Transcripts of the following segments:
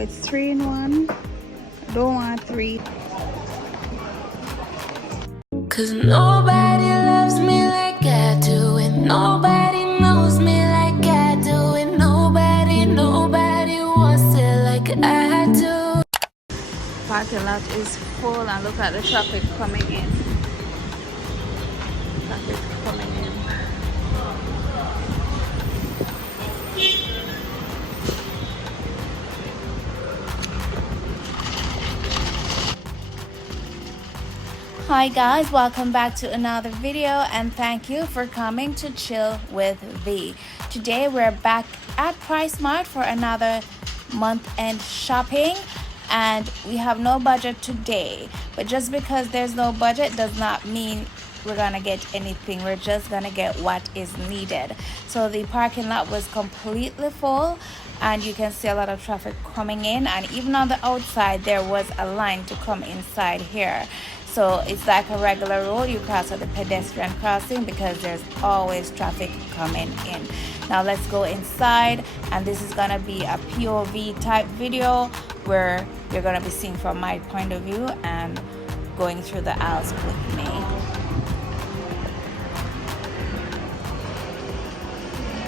it's 3 in 1. Don't want 3. Cause nobody loves me like I do, and nobody knows me like I do, and nobody wants it like I do. Parking lot is full and look at the traffic coming in. Traffic coming in. Hi guys, welcome back to another video and thank you for coming to Chill with V. Today we're back at Pricesmart for another month-end shopping and we have no budget today. But just because there's no budget does not mean we're gonna get anything. We're just gonna get what is needed. So the parking lot was completely full and you can see a lot of traffic coming in, and even on the outside there was a line to come inside here. So it's like a regular road. You cross at the pedestrian crossing because there's always traffic coming in. Now let's go inside, and this is gonna be a POV type video where you're gonna be seeing from my point of view and going through the aisles with me.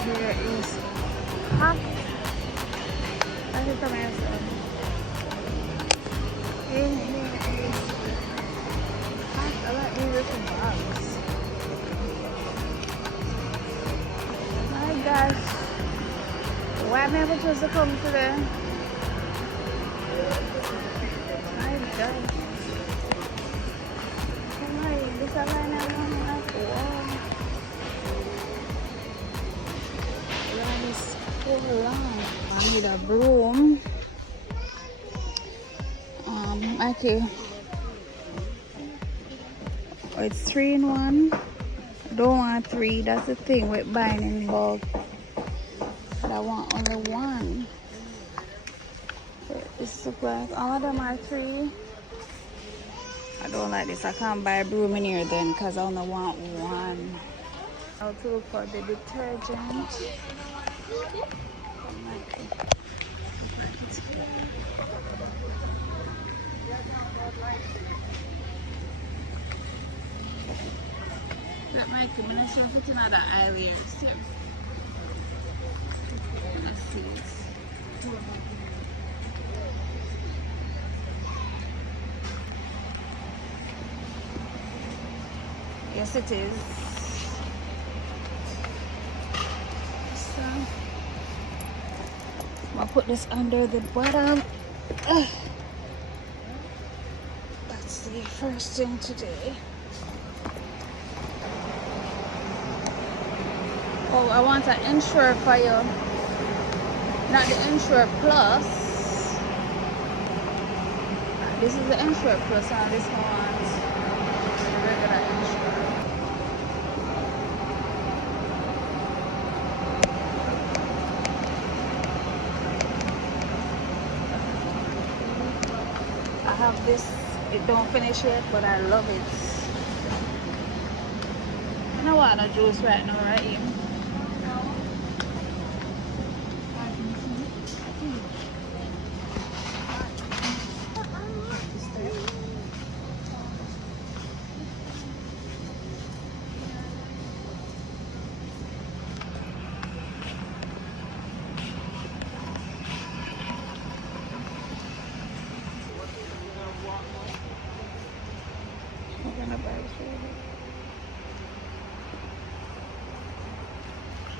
Here is hot. I think I'm in here is hot. I like these little bags. My gosh. Why am I able to come today? My gosh. Come on, this is a line of wow. Line is so long. I need a broom. Okay. Oh, it's 3 in 1. Don't want 3. That's the thing with buying in bulk. But I want only 1. This looks like all of them are 3. I don't like this. I can't buy a broom in here then because I only want 1. I'll look for the detergent. That might come in a shop with another aisle here. Let's see. Yes, it is. So I'll put this under the bottom. That's the first thing today. Oh, I want an Insure for you. Not the Insure Plus. This is the Insure Plus, and this one is the regular Insure. I have this. It don't finish yet, but I love it. I don't want a juice right now, right here.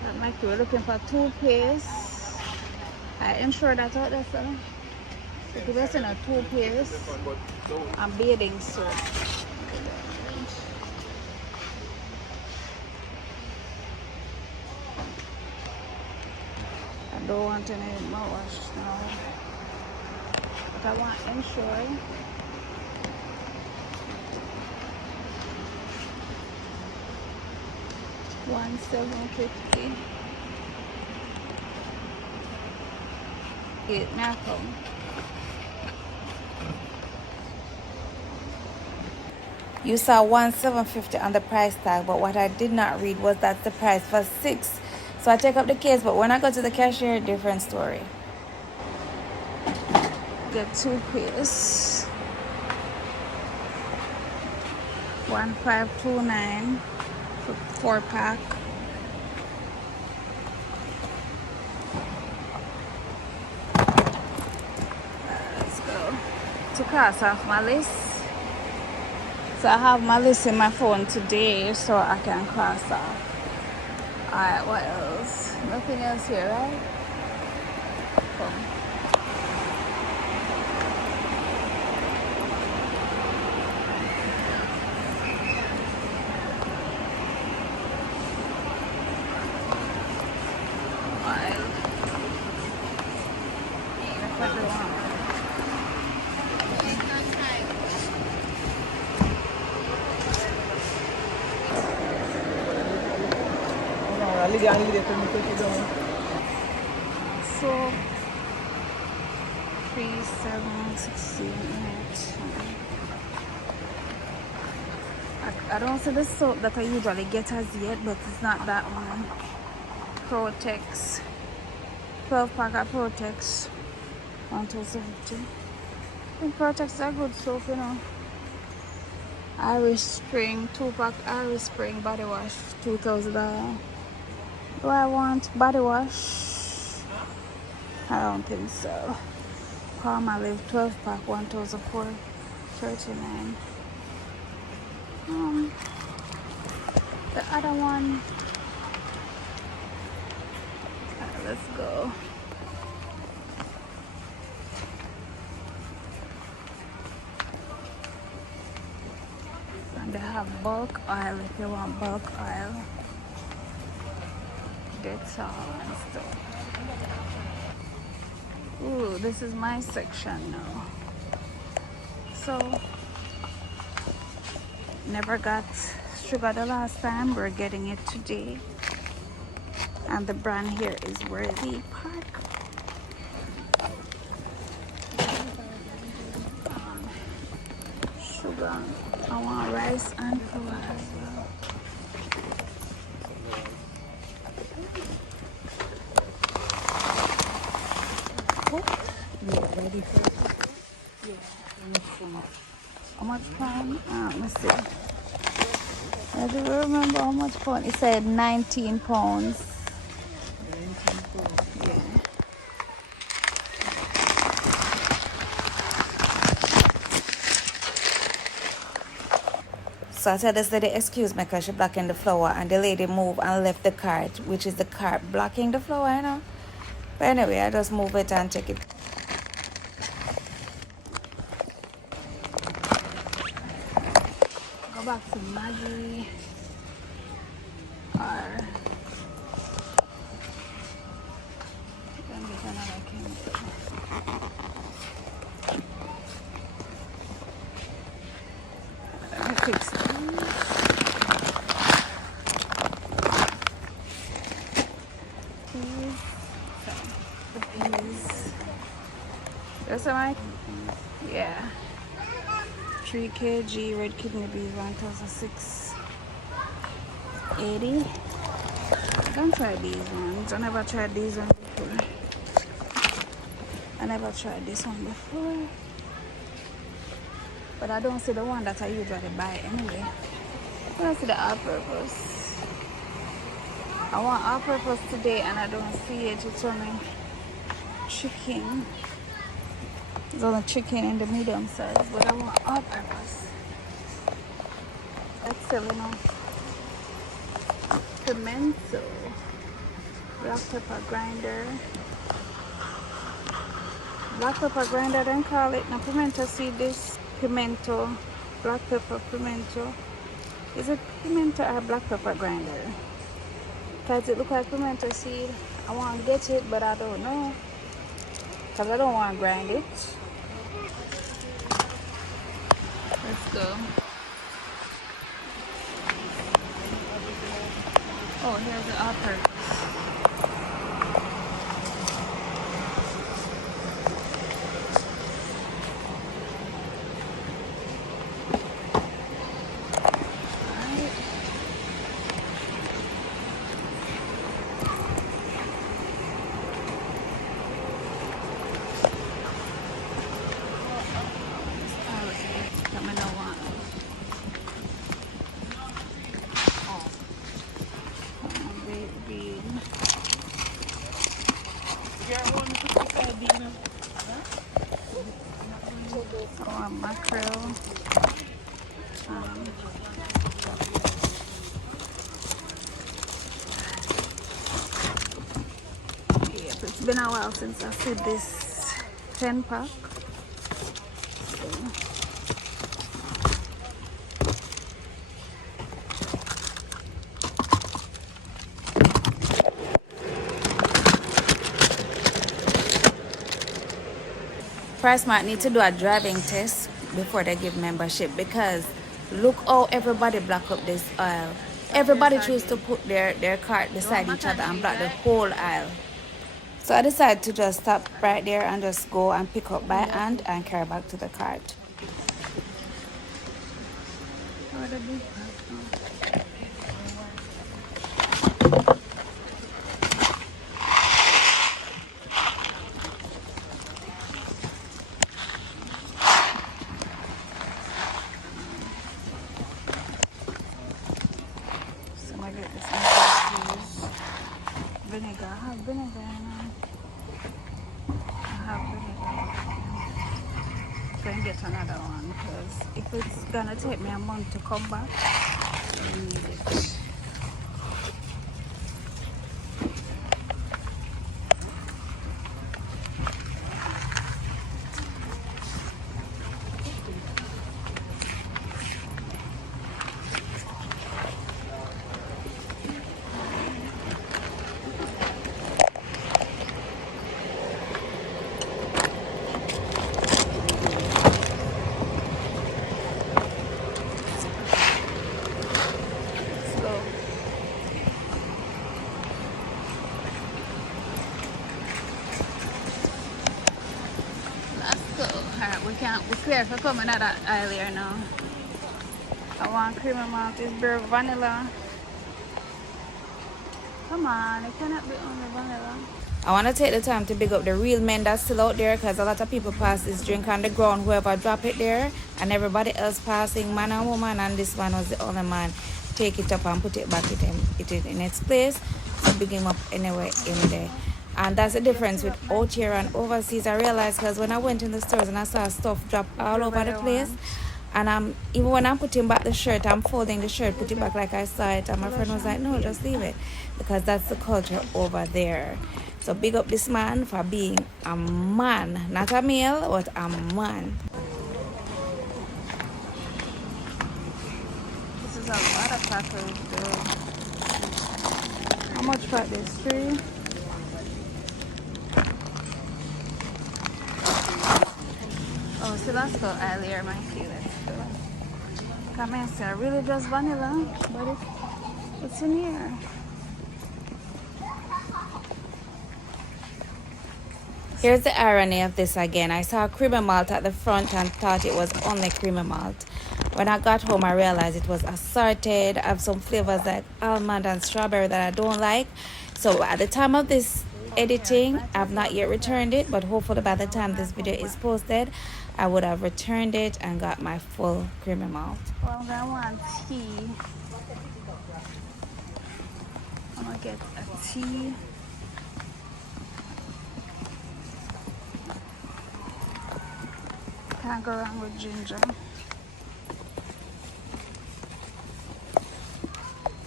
That might be looking for toothpaste. I ensure that out there, so because that's in a toothpaste and bathing soap. I don't want any mouthwash now, but I want ensure. $1,750. It now come. You saw $1,750 on the price tag, but what I did not read was that the price was $6. So I take up the case, but when I go to the cashier, different story. get 2 pairs. 1529 for 4-pack. Let's go to cross off my list. So I have my list in my phone today, so I can cross off. Alright, what else? Nothing else here, right? Cool. So 3, 7, 16, 8. I don't see the soap that I usually get as yet, but it's not that one. Protex. 12-pack of Protex. 1,250. And Protex is a good soap, you know. Irish Spring, 2-pack Irish Spring body wash, $2,000. Do I want body wash? I don't think so. Palmolive 12-pack, 1,439. The other one. Let's go. And they have bulk oil if you want bulk oil. That's all and stuff. Ooh, this is my section now. So, never got sugar the last time. We're getting it today. And the brand here is Worthy Park. Sugar. I want rice and flour as well. Ready for it? Yeah. How much pound? Let me see. I don't remember how much pound. It said 19 pounds. 19 pounds. Yeah. So I said this lady, excuse me, because she blocking the flower, and the lady moved and left the cart, which is the cart blocking the flower, you know. But anyway, I just move it and take it. Go back to Maggie. Or then get another chemical. Let me fix these. That's all right. Yeah. 3 kg red kidney beans, 1,680. Don't try these ones. I never tried these ones before. I never tried this one before. But I don't see the one that I usually buy anyway. I don't see the all-purpose. I want all-purpose today and I don't see it. It's only chicken. There's only chicken in the medium size, but I want all-purpose. That's selling on pimento, black pepper grinder. Black pepper grinder, then call it. Now pimento seed, this pimento, black pepper pimento. Is it pimento or black pepper grinder? Because it look like pimento seed. I want to get it, but I don't know. Because I don't want to grind it. Let's go. Oh, here's the all-purpose. some mackerel. Yep, it's been a while since I fed this 10 pack. Pricesmart need to do a driving test before they give membership, because look how everybody block up this aisle. Everybody choose to put their cart beside each other and block the whole aisle. So I decided to just stop right there and just go and pick up by hand and carry back to the cart. Vinegar. I have vinegar now. Gonna get another one, because if it's gonna take me a month to come back, I need it. We clear for coming at that aisle here now. I want cream and malt, it's bare vanilla. Come on, it cannot be only vanilla. I want to take the time to big up the real men that's still out there, because a lot of people pass this drink on the ground, whoever drop it there, and everybody else passing, man and woman, and this man was the only man. Take it up and put it back in its place. So big him up anyway in there. And that's the difference with out here and overseas. I realized, because when I went in the stores and I saw stuff drop all over the place, and even when I'm putting back the shirt, I'm folding the shirt, put it back like I saw it, and my friend was like, no, just leave it, because that's the culture over there. So big up this man for being a man, not a male, but a man. This is a lot of packers though. How much pack this? 3? Oh, so let's go earlier, my key. Let's go. Come here, sir. Really just vanilla, but it's in here. Here's the irony of this again. I saw cream and malt at the front and thought it was only cream and malt. When I got home, I realized it was assorted. I have some flavors like almond and strawberry that I don't like. So at the time of this editing, I've not yet returned it, but hopefully by the time this video is posted, I would have returned it and got my full cream and malt. Well, I want tea. I'm gonna get a tea. Can't go wrong with ginger.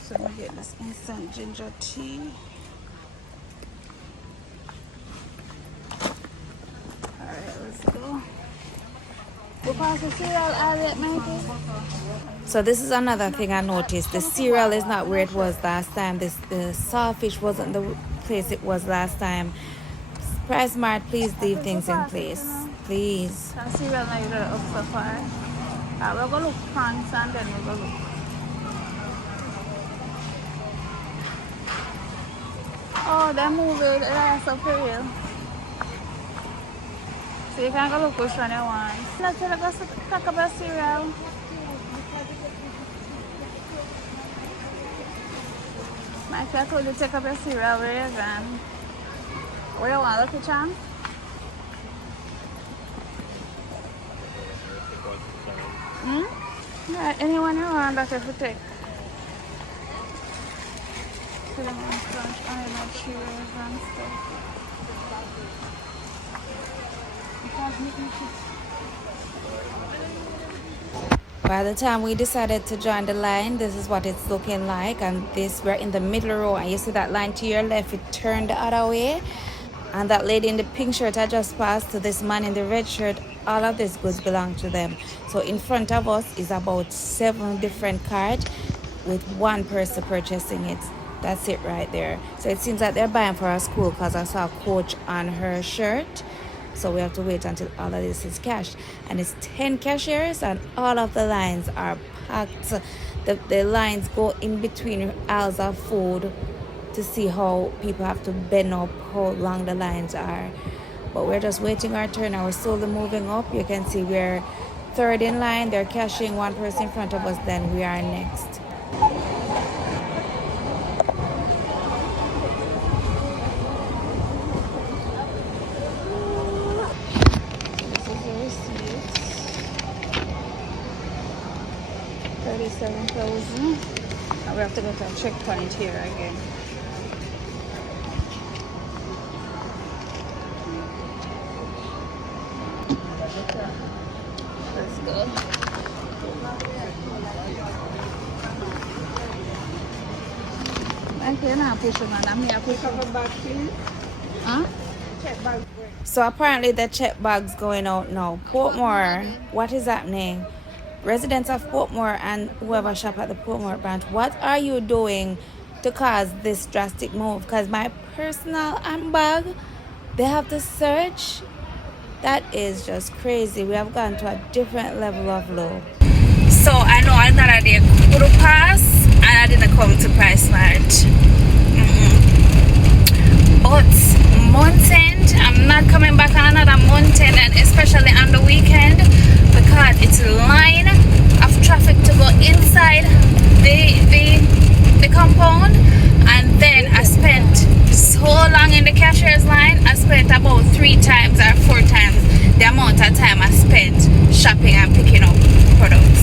So I'm gonna get this instant ginger tea. Alright, let's go. We'll pass the cereal out, Mikey. So this is another thing I noticed. The cereal is not where it was last time. The saltfish wasn't the place it was last time. Pricesmart, please leave things in place. Please. The cereal now you're gonna up so far. We're gonna look prawns and then we're gonna look. Oh, they move it. That's up for real. So you can go look which one you want. Let's go talk about cereal. Mike, I told you to take up your cereal, where you going? Where you want, Lucky Chan? Yeah, anyone you want that if you take. Cinnamon crunch, almond cheers and stuff. By the time we decided to join the line, this is what it's looking like, and this, we're in the middle row, and you see that line to your left, it turned the other way, and that lady in the pink shirt I just passed to this man in the red shirt, all of these goods belong to them. So in front of us is about 7 different carts with one person purchasing it. That's it right there. So it seems that they're buying for our school, because I saw Coach on her shirt. So we have to wait until all of this is cashed. And it's 10 cashiers, and all of the lines are packed. The lines go in between aisles of food to see how people have to bend up, how long the lines are. But we're just waiting our turn, and we're slowly moving up. You can see we're third in line. They're cashing one person in front of us, then we are next. This is the receipt. 37,000. Now we have to go to a checkpoint here again. Let's go. Okay, now push it, man. I'm here. Push it back, please. Huh? Check bag. So apparently the check bag's going out now. Portmore, what is happening? Residents of Portmore and whoever shop at the Portmore branch, what are you doing to cause this drastic move? Because my personal handbag, they have to search. That is just crazy. We have gone to a different level of low. So I know another day could pass and I didn't come to Pricesmart. But MonthEnd, I'm not coming back on another MonthEnd, and especially on the weekend, because it's a line of traffic to go inside the compound. And then I spent so long in the cashier's line. I spent about 3 times or 4 times the amount of time I spent shopping and picking up products.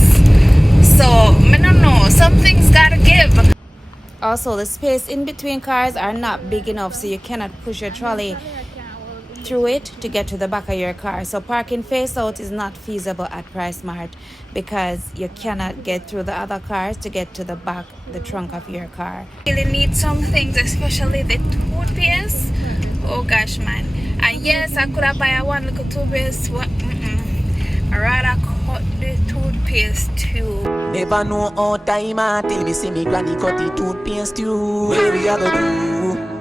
So I don't know, something's gotta give. Also, the space in between cars are not big enough, so you cannot push your trolley through it to get to the back of your car. So parking face out is not feasible at Pricesmart, because you cannot get through the other cars to get to the back, the trunk of your car. Really need some things, especially the toothpaste. Oh gosh, man. And yes, I could have buy one little toothpaste. I rather cut the toothpaste too. Never know how time until me see me granny cut the toothpaste too. Where we are gonna do?